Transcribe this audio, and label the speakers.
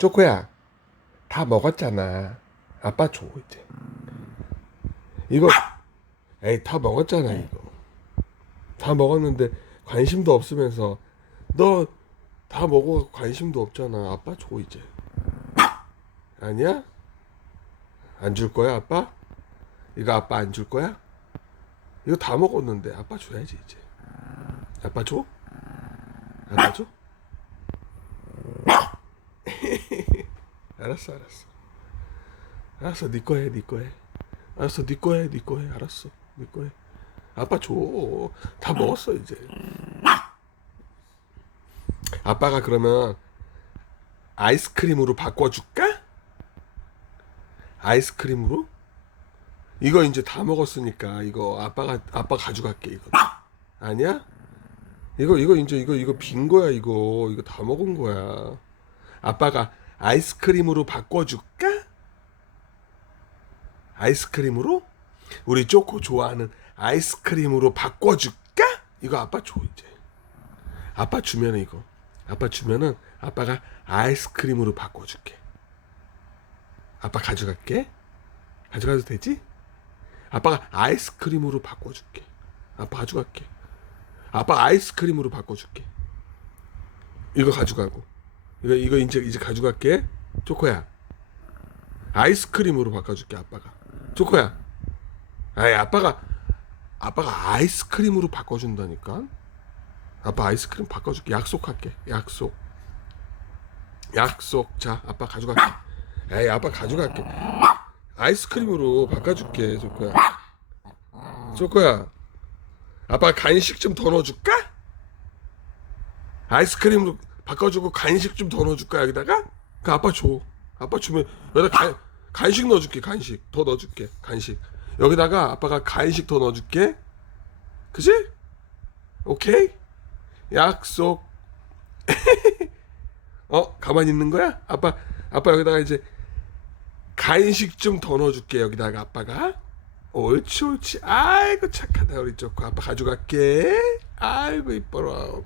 Speaker 1: 쪼코야, 다 먹었잖아. 아빠 줘, 이제. 이거, 에이, 다 먹었잖아, 이거. 다 먹었는데 관심도 없으면서, 너 다 먹어 관심도 없잖아. 아빠 줘, 이제. 아니야? 안 줄 거야, 아빠? 이거 아빠 안 줄 거야? 이거 다 먹었는데 아빠 줘야지, 이제. 아빠 줘? 아빠 줘? 알았어, 알았어. 알았어, 네 거 해, 네 거 해. 알았어, 네 거 해, 네 거 해. 알았어, 네 거 해. 아빠 줘. 다 먹었어 이제. 아빠가 그러면 아이스크림으로 바꿔줄까? 아이스크림으로? 이거 이제 다 먹었으니까 이거 아빠가 아빠 가져갈게 이거. 아니야? 이거 이거 이제 이거 이거 빈 거야 이거 이거 다 먹은 거야. 아빠가 아이스크림으로 바꿔줄까? 아이스크림으로? 우리 쪼코 좋아하는 아이스크림으로 바꿔줄까? 이거 아빠 줘 이제. 아빠 주면 이거. 아빠 주면은 아빠가 아이스크림으로 바꿔줄게. 아빠 가져갈게. 가져가도 되지? 아빠가 아이스크림으로 바꿔줄게. 아빠 가져갈게. 아빠 아이스크림으로 바꿔줄게. 이거 가져가고. 이거 이거 이제 이제 가져갈게. 초코야. 아이스크림으로 바꿔줄게 아빠가. 초코야. 아이 아빠가 아빠가 아이스크림으로 바꿔준다니까. 아빠 아이스크림 바꿔줄게. 약속할게. 약속. 약속. 자 아빠 가져갈게. 에이 아빠 가져갈게. 아이스크림으로 바꿔줄게 초코야. 초코야. 아빠 간식 좀 더 넣어줄까? 아이스크림으로 바꿔주고 간식 좀 더 넣어줄까 여기다가? 그 아빠 줘. 아빠 주면 여기다 간, 간식 넣어줄게 간식 더 넣어줄게 간식 여기다가 아빠가 간식 더 넣어줄게 그지? 오케이? 약속 어 가만히 있는 거야? 아빠 아빠 여기다가 이제 간식 좀 더 넣어줄게 여기다가 아빠가 옳지 옳지 아이고 착하다 우리 쪼코 아빠 가져갈게 아이고 이뻐라